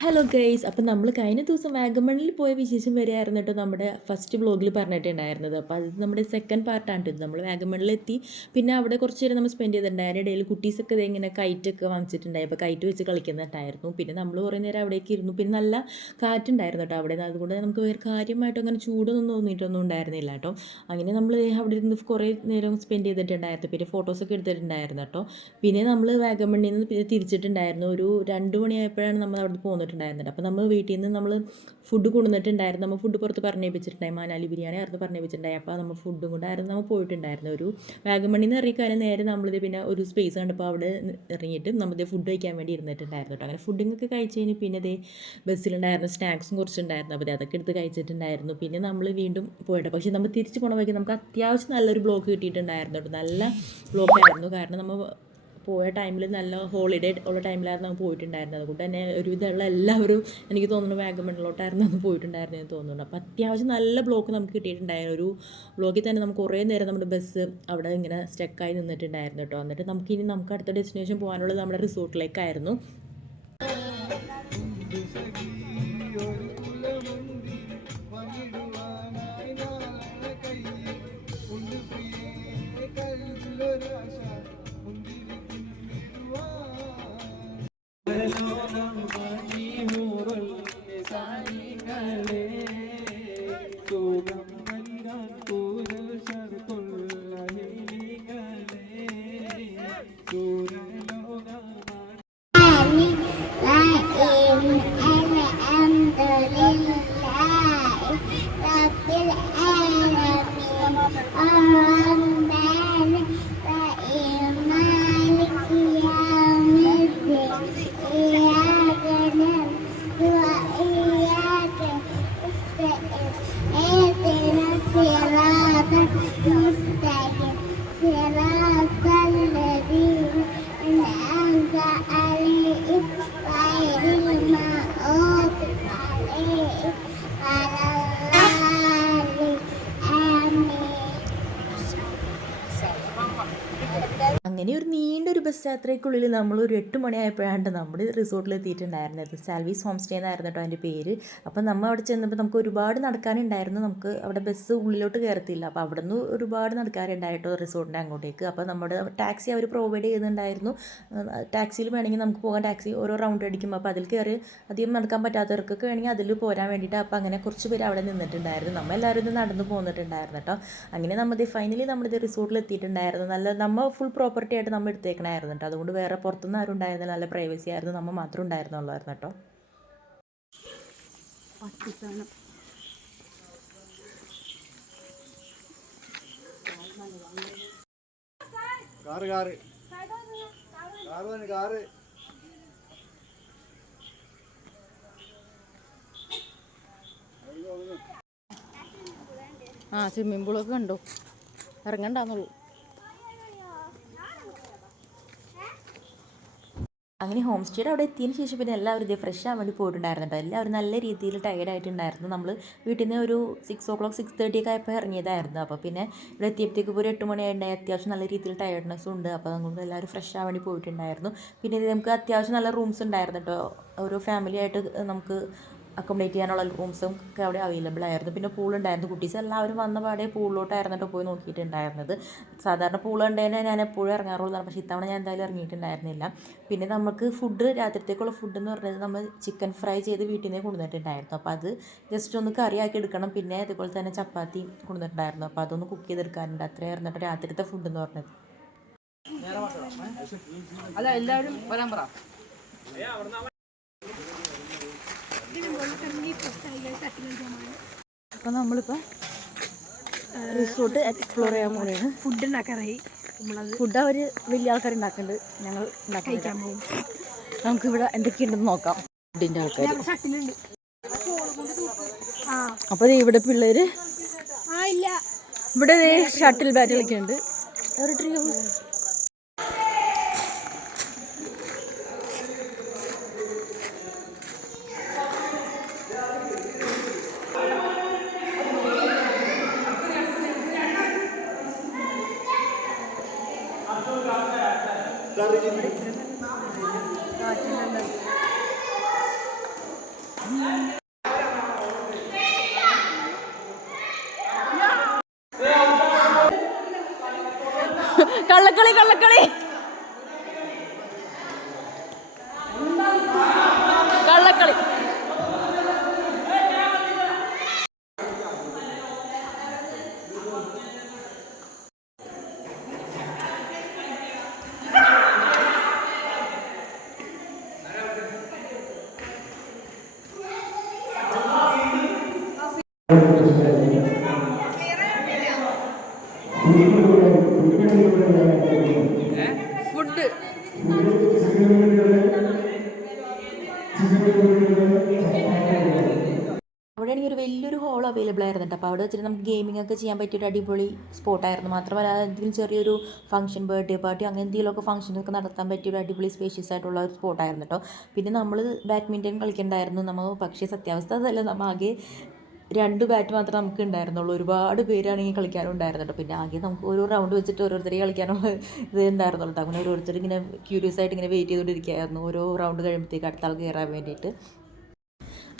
Hello guys അപ്പം നമ്മൾ കഴിഞ്ഞ ദിവസം വാഗമണ്ണിൽ പോയ വിശേഷം വരെയായിരുന്നു കേട്ടോ നമ്മുടെ ഫസ്റ്റ് വ്ളോഗിൽ പറഞ്ഞിട്ടുണ്ടായിരുന്നത്. അപ്പോൾ അത് നമ്മുടെ സെക്കൻഡ് പാർട്ടാണ് കേട്ടോ നമ്മൾ വാഗമണ്ണിലെത്തി. പിന്നെ അവിടെ കുറച്ച് നേരം നമ്മൾ സ്പെൻഡ് ചെയ്തിട്ടുണ്ടായിരുന്നു ഇടയിൽ കുട്ടീസൊക്കെ ഇങ്ങനെ കൈറ്റൊക്കെ വാങ്ങിച്ചിട്ടുണ്ടായി. അപ്പോൾ കൈറ്റ് വെച്ച് കളിക്കുന്നുണ്ടായിരുന്നു പിന്നെ നമ്മൾ കുറേ നേരം അവിടേക്ക് ഇരുന്നു. പിന്നെ നല്ല കാറ്റുണ്ടായിരുന്നു കേട്ടോ അവിടെ അതുകൊണ്ട് നമുക്ക് വേറെ കാര്യമായിട്ട് അങ്ങനെ ചൂടൊന്നും തോന്നിയിട്ടൊന്നും ഉണ്ടായിരുന്നില്ല കേട്ടോ അങ്ങനെ നമ്മൾ അവിടെ ഇരുന്ന് കുറേ നേരം സ്പെൻഡ് ചെയ്തിട്ടുണ്ടായിരുന്നു. പിന്നെ ഫോട്ടോസൊക്കെ എടുത്തിട്ടുണ്ടായിരുന്നു കേട്ടോ പിന്നെ നമ്മൾ വാഗമണ്ണിൽ നിന്ന് തിരിച്ചിട്ടുണ്ടായിരുന്നു. ഒരു രണ്ട് മണിയായപ്പോഴാണ് നമ്മൾ അവിടെ പോന്നിട്ടുണ്ടായിരുന്നത് അപ്പോൾ നമ്മൾ വീട്ടിൽ നിന്ന് നമ്മൾ ഫുഡ് കൊണ്ടുവന്നിട്ടുണ്ടായിരുന്നു. നമ്മൾ ഫുഡ് പുറത്ത് പറഞ്ഞേപ്പിച്ചിട്ടുണ്ടായി. മനാലി ബിരിയാണി ആയിരുന്നു പറഞ്ഞേപ്പിച്ചിട്ടുണ്ടായി. അപ്പോൾ നമ്മൾ ഫുഡും കൊണ്ടായിരുന്നു നമ്മൾ പോയിട്ടുണ്ടായിരുന്നു ഒരു വാഗമണ്ണിൽ നിന്ന് നേരെ നമ്മളിത് പിന്നെ ഒരു സ്പേസ് കണ്ടപ്പോൾ അവിടെ ഇറങ്ങിയിട്ട് നമ്മളിത് ഫുഡ് കഴിക്കാൻ വേണ്ടി ഇരുന്നിട്ടുണ്ടായിരുന്നു കേട്ടോ. അങ്ങനെ ഫുഡിങ്ങൊക്കെ കഴിച്ച് കഴിഞ്ഞ് പിന്നെ ഇതേ ബസ്സിലുണ്ടായിരുന്നു സ്നാക്സും കുറച്ചുണ്ടായിരുന്നു. അപ്പോൾ അതൊക്കെ എടുത്ത് കഴിച്ചിട്ടുണ്ടായിരുന്നു. പിന്നെ നമ്മൾ വീണ്ടും പോയിട്ട്. പക്ഷേ നമ്മൾ തിരിച്ച് പോണ വഴിക്ക് നമുക്ക് അത്യാവശ്യം നല്ലൊരു ബ്ലോക്ക് കിട്ടിയിട്ടുണ്ടായിരുന്നു കേട്ടോ. നല്ല ബ്ലോക്കായിരുന്നു കാരണം നമ്മൾ പോയ ടൈമിൽ നല്ല ഹോളിഡേ ഉള്ള ടൈമിലായിരുന്നു അങ്ങ് പോയിട്ടുണ്ടായിരുന്നത്. അതുകൊണ്ട് തന്നെ ഒരുവിധമുള്ള എല്ലാവരും എനിക്ക് തോന്നുന്നു വാഗമണ്ണിലോട്ടായിരുന്നു അങ്ങ് പോയിട്ടുണ്ടായിരുന്നു എന്ന് തോന്നുന്നു. അപ്പോൾ അത്യാവശ്യം നല്ല ബ്ലോക്ക് നമുക്ക് കിട്ടിയിട്ടുണ്ടായിരുന്നു. ഒരു ബ്ലോക്കിൽ തന്നെ നമുക്ക് കുറേ നേരം നമ്മുടെ ബസ് അവിടെ ഇങ്ങനെ സ്റ്റക്കായി നിന്നിട്ടുണ്ടായിരുന്നു കേട്ടോ. എന്നിട്ട് നമുക്ക് ഇനി നമുക്ക് അടുത്ത ഡെസ്റ്റിനേഷൻ പോകാനുള്ളത് നമ്മുടെ റിസോർട്ടിലേക്കായിരുന്നു 嗯。നീണ്ടൊരു ബസ് യാത്രയ്ക്കുള്ളിൽ നമ്മൾ ഒരു എട്ട് മണിയായപ്പോഴാണ് നമ്മൾ റിസോർട്ടിൽ എത്തിയിട്ടുണ്ടായിരുന്നത് സാൽവീസ് ഹോം സ്റ്റേ എന്നായിരുന്നു കേട്ടോ അതിന്റെ പേര്. അപ്പം നമ്മൾ അവിടെ ചെന്നപ്പോൾ നമുക്ക് ഒരുപാട് നടക്കാനുണ്ടായിരുന്നു. നമുക്ക് അവിടെ ബസ് ഉള്ളിലോട്ട് കയറത്തില്ല. അപ്പോൾ അവിടെ നിന്ന് ഒരുപാട് നടക്കാനുണ്ടായിട്ടോ റിസോർട്ടിന്റെ അങ്ങോട്ടേക്ക്. അപ്പോൾ നമ്മുടെ ടാക്സി അവർ പ്രൊവൈഡ് ചെയ്യുന്നുണ്ടായിരുന്നു. ടാക്സിയിൽ വേണമെങ്കിൽ നമുക്ക് പോകാൻ ടാക്സി ഓരോ റൗണ്ട് അടിക്കും. അപ്പോൾ അതിൽ കയറി അധികം നടക്കാൻ പറ്റാത്തവർക്കൊക്കെ വേണമെങ്കിൽ അതിൽ പോരാൻ വേണ്ടിയിട്ട് അപ്പോൾ അങ്ങനെ കുറച്ച് പേര് അവിടെ നിന്നിട്ടുണ്ടായിരുന്നു. നമ്മൾ എല്ലാവരും ഇത് നടന്നു പോന്നിട്ടുണ്ടായിരുന്നു കേട്ടോ. അങ്ങനെ നമ്മൾ ഫൈനലി നമ്മളിത് റിസോർട്ടിൽ എത്തിയിട്ടുണ്ടായിരുന്നു നല്ല നമ്മൾ ഫുൾ പ്രോപ്പർട്ടി ആയിട്ട് നമ്മൾ എടുത്തേക്കണായിരുന്നു കേട്ടോ. അതുകൊണ്ട് വേറെ പുറത്തുനിന്ന് ആരും ഉണ്ടായിരുന്നില്ല. നല്ല പ്രൈവസി ആയിരുന്നു. നമ്മൾ മാത്രം ഉണ്ടായിരുന്നുള്ളായിരുന്നു കേട്ടോ. Car car. കാറ് വന്ന് കാറ്. ആ സ്വിമ്മിംഗ് പൂളൊക്കെ കണ്ടു. ഇറങ്ങണ്ടാന്നുള്ളൂ. അങ്ങനെ ഹോം സ്റ്റേയുടെ അവിടെ എത്തിയതിന് ശേഷം പിന്നെ എല്ലാവരും ഇതേ ഫ്രഷ് ആവാൻ വേണ്ടി പോയിട്ടുണ്ടായിരുന്നു എല്ലാവരും നല്ല രീതിയിൽ ടയർഡായിട്ടുണ്ടായിരുന്നു നമ്മൾ വീട്ടിൽ നിന്ന് ഒരു six o'clock six thirty ഒക്കെ ആയപ്പോൾ ഇറങ്ങിയതായിരുന്നു. അപ്പോൾ പിന്നെ ഇവിടെ എത്തിയപ്പോഴത്തേക്ക് ഒരു എട്ട് മണിയായിട്ടുണ്ടായി അത്യാവശ്യം നല്ല രീതിയിൽ ടയർഡ്നെസ് ഉണ്ട്. അപ്പോൾ നമ്മൾ എല്ലാവരും ഫ്രഷ് ആവാൻ വേണ്ടി പോയിട്ടുണ്ടായിരുന്നു. പിന്നെ നമുക്ക് അത്യാവശ്യം നല്ല റൂംസ് ഉണ്ടായിരുന്നു കേട്ടോ ഓരോ ഫാമിലിയായിട്ട് നമുക്ക് അക്കോമഡേറ്റ് ചെയ്യാനുള്ള റൂംസും ഒക്കെ അവിടെ അവൈലബിൾ ആയിരുന്നു. പിന്നെ പൂൾ ഉണ്ടായിരുന്നു. കുട്ടീസ് എല്ലാവരും വന്ന പാടെ പൂളിലോട്ടായിരുന്നു കേട്ടോ പോയി നോക്കിയിട്ടുണ്ടായിരുന്നത്. സാധാരണ പൂൾ ഉണ്ടെങ്കിൽ ഞാൻ എപ്പോഴും ഇറങ്ങാറുള്ളതാണ്. പക്ഷേ ഇത്തവണ ഞാൻ എന്തായാലും ഇറങ്ങിയിട്ടുണ്ടായിരുന്നില്ല. പിന്നെ നമുക്ക് ഫുഡ് രാത്രിത്തേക്കുള്ള ഫുഡ് എന്ന് പറഞ്ഞത് നമ്മൾ ചിക്കൻ ഫ്രൈ ചെയ്ത് വീട്ടിൽ നിന്ന് കൊണ്ടുവന്നിട്ടുണ്ടായിരുന്നു. അപ്പോൾ അത് ജസ്റ്റ് ഒന്ന് കറിയാക്കി എടുക്കണം. പിന്നെ അതുപോലെ തന്നെ ചപ്പാത്തി കൊണ്ടുവന്നിട്ടുണ്ടായിരുന്നു. അപ്പോൾ അതൊന്ന് കുക്ക് ചെയ്തെടുക്കാനുണ്ട്. അത്രയായിരുന്നു കേട്ടോ രാത്രിത്തെ ഫുഡ് എന്ന് പറഞ്ഞത്. അല്ല എല്ലാവരും വരാൻ പറ. അപ്പോൾ നമ്മളിപ്പോൾ റിസോർട്ട് എക്സ്പ്ലോർ ചെയ്യാൻ പോലെയാണ് ഫുഡ് ഉണ്ടാക്കാറായി ഫുഡ് അവർ വലിയ ആൾക്കാർ ഉണ്ടാക്കുന്നുണ്ട് ഞങ്ങൾ ഉണ്ടാക്കാൻ പോകും നമുക്കിവിടെ എന്തൊക്കെയുണ്ടെന്ന് നോക്കാം. ഫുഡിന്റെ ആൾക്കാർ അപ്പോൾ ഇവിടെ പിള്ളേർ ഇവിടെ ഷട്ടിൽ ബാറ്റ് ഉണ്ട് ഒരു ട്രീ ഹൗസ് കള്ളക്കളി കള്ളക്കളി. ഫുഡ്. അവിടെ ആണെങ്കിൽ ഒരു വലിയൊരു ഹോൾ അവൈലബിൾ ആയിരുന്നു കേട്ടോ അപ്പോൾ അവിടെ വെച്ചിട്ട് നമുക്ക് ഗെയിമിംഗ് ഒക്കെ ചെയ്യാൻ പറ്റിയ ഒരു അടിപൊളി സ്പോട്ടായിരുന്നു മാത്രമല്ല എന്തെങ്കിലും ചെറിയൊരു ഫംഗ്ഷൻ ബർത്ത്ഡേ പാർട്ടി അങ്ങനെ എന്തെങ്കിലുമൊക്കെ ഫംഗ്ഷനൊക്കെ നടത്താൻ പറ്റിയൊരു അടിപൊളി സ്പേഷ്യസ് ആയിട്ടുള്ള ഒരു സ്പോട്ടായിരുന്നു കേട്ടോ പിന്നെ നമ്മൾ ബാഡ്മിന്റൺ കളിക്കണ്ടായിരുന്നു. നമ്മൾ പക്ഷേ സത്യാവസ്ഥ അതല്ല. നമ്മൾ ആകെ രണ്ട് ബാറ്റ് മാത്രമേ നമുക്ക് ഉണ്ടായിരുന്നുള്ളൂ ഒരുപാട് പേരാണെങ്കിൽ കളിക്കാനും ഉണ്ടായിരുന്നു പിന്നെ ആകെ നമുക്ക് ഓരോ റൗണ്ട് വെച്ചിട്ട് ഓരോരുത്തരെ കളിക്കാനുള്ള ഇത് ഉണ്ടായിരുന്നുള്ളൂ അങ്ങനെ ഓരോരുത്തർ ഇങ്ങനെ ക്യൂരിയസ് ആയിട്ട് ഇങ്ങനെ വെയിറ്റ് ചെയ്തുകൊണ്ടിരിക്കുകയായിരുന്നു ഓരോ റൗണ്ട് കഴിയുമ്പോഴത്തേക്ക് അടുത്ത ആൾ കയറാൻ വേണ്ടിയിട്ട്.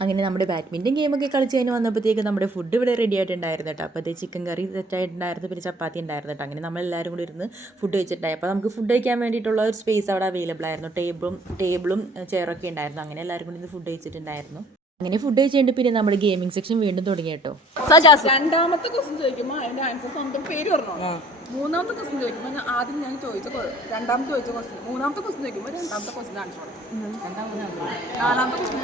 അങ്ങനെ നമ്മുടെ ബാഡ്മിന്റൺ ഗെയിമൊക്കെ കളിച്ച് കഴിഞ്ഞ് വന്നപ്പോഴത്തേക്ക് നമ്മുടെ ഫുഡ് ഇവിടെ റെഡി ആയിട്ടുണ്ടായിരുന്നു കേട്ടോ അപ്പോൾ ചിക്കൻ കറി സെറ്റായിട്ടുണ്ടായിരുന്നു പിന്നെ ചപ്പാത്തി ഉണ്ടായിരുന്നു കേട്ടോ അങ്ങനെ നമ്മളെല്ലാവരും കൂടി ഇരുന്ന് ഫുഡ് വെച്ചിട്ടുണ്ടായി. അപ്പോൾ നമുക്ക് ഫുഡ് കഴിക്കാൻ വേണ്ടിയിട്ടുള്ള ഒരു സ്പേസ് അവിടെ അവൈലബിൾ ആയിരുന്നു. ടേബിളും ടേബിളും ചെയറൊക്കെ ഉണ്ടായിരുന്നു അങ്ങനെ എല്ലാവരും കൂടി ഇന്ന് ഫുഡ് കഴിച്ചിട്ടുണ്ടായിരുന്നു. അങ്ങനെ ഫുഡ് കഴിച്ചിട്ട് പിന്നെ നമ്മുടെ ഗെയിമിംഗ് സെക്ഷൻ വീണ്ടും തുടങ്ങി കേട്ടോ. സജാസ് രണ്ടാമത്തെ ക്വസ്റ്റ്യൻ ചോദിക്കുമ്പോൾ അതിന്റെ ആൻസർ സ്വന്തം പേര് പറഞ്ഞോ? മൂന്നാമത്തെ ക്വസ്റ്റ്യൻ ചോദിക്കുമ്പോൾ ആദ്യം ഞാൻ ചോദിച്ച രണ്ടാമത്തെ ചോദിച്ച ക്വസ്റ്റ്യൻ മൂന്നാമത്തെ ക്വസ്റ്റ്യൻ ചോദിക്കുമ്പോൾ രണ്ടാമത്തെ ക്വസ്റ്റ്യൻ ആൻസർ നാലാമത്തെ ക്വസ്റ്റ്യൻ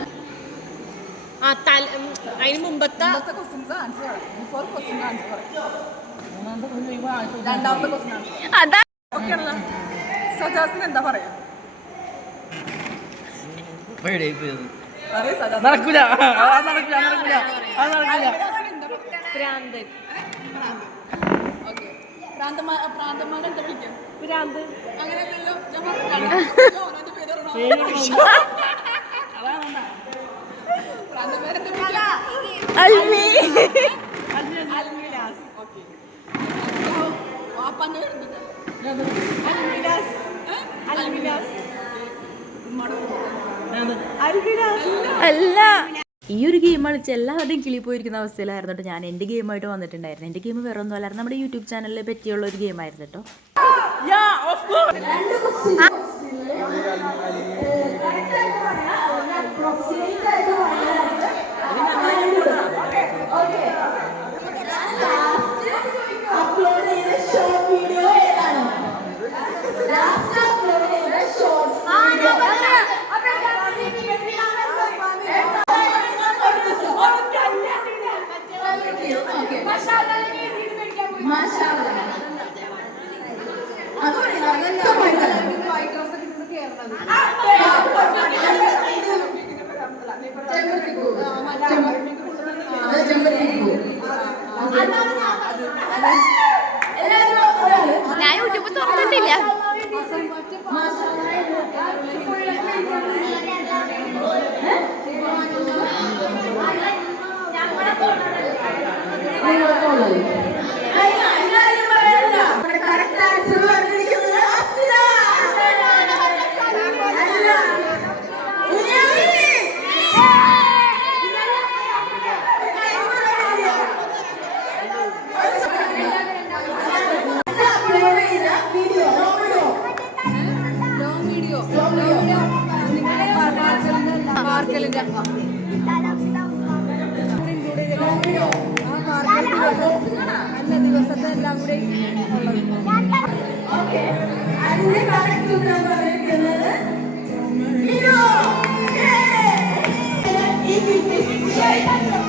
അതിന് മുമ്പത്തെ രണ്ടാമത്തെ questions answer before question answer രണ്ടാമത്തെ ക്വസ്റ്റ്യൻ ആൻസർ ഓക്കെയാണല്ലോ സജാസിന് എന്താ പറയാ. നടക്കൂല. നടക്കൂല നടക്കൂല നടക്കൂല. ഭ്രാന്ത് ഓക്കെ. പ്രാന്തമാ പ്രാന്തന്മാരെ എന്താ വിളിക്കുക ഭ്രാന്ത് അങ്ങനെയല്ലല്ലോ ഞാൻ പറഞ്ഞു ഓരോന്റെ പേര് പറയണോ പ്രാന്തന്മാരെന്താ വിളിക്കുക അൽവി അൽമിരാസ് ഓക്കെ. വാപ്പാന്റെ പേരെന്താ അൽമിരാസ് അൽമിരാസ് ഉമ്മയുടെ അല്ല. ഈ ഒരു ഗെയിം കളിച്ച് എല്ലാവരുടെയും കിളി പോയിരിക്കുന്ന അവസ്ഥയിലായിരുന്നു കേട്ടോ. ഞാൻ എന്റെ ഗെയിമായിട്ട് വന്നിട്ടുണ്ടായിരുന്നു. എന്റെ ഗെയിം വേറെ ഒന്നും അല്ലായിരുന്നു. നമ്മുടെ യൂട്യൂബ് ചാനലിനെ പറ്റിയുള്ള ഒരു ഗെയിം ഗെയിമായിരുന്നു കേട്ടോ. ഞാൻ അല്ല ദിവസത്തെ എല്ലാം കൂടി അങ്ങനെ ഗെയിമിംഗ് ഒക്കെ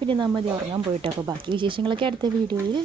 പിന്നെ നമ്മൾ ഉറങ്ങാൻ പോയിട്ട്. അപ്പോൾ ബാക്കി വിശേഷങ്ങളൊക്കെ അടുത്ത വീഡിയോയിൽ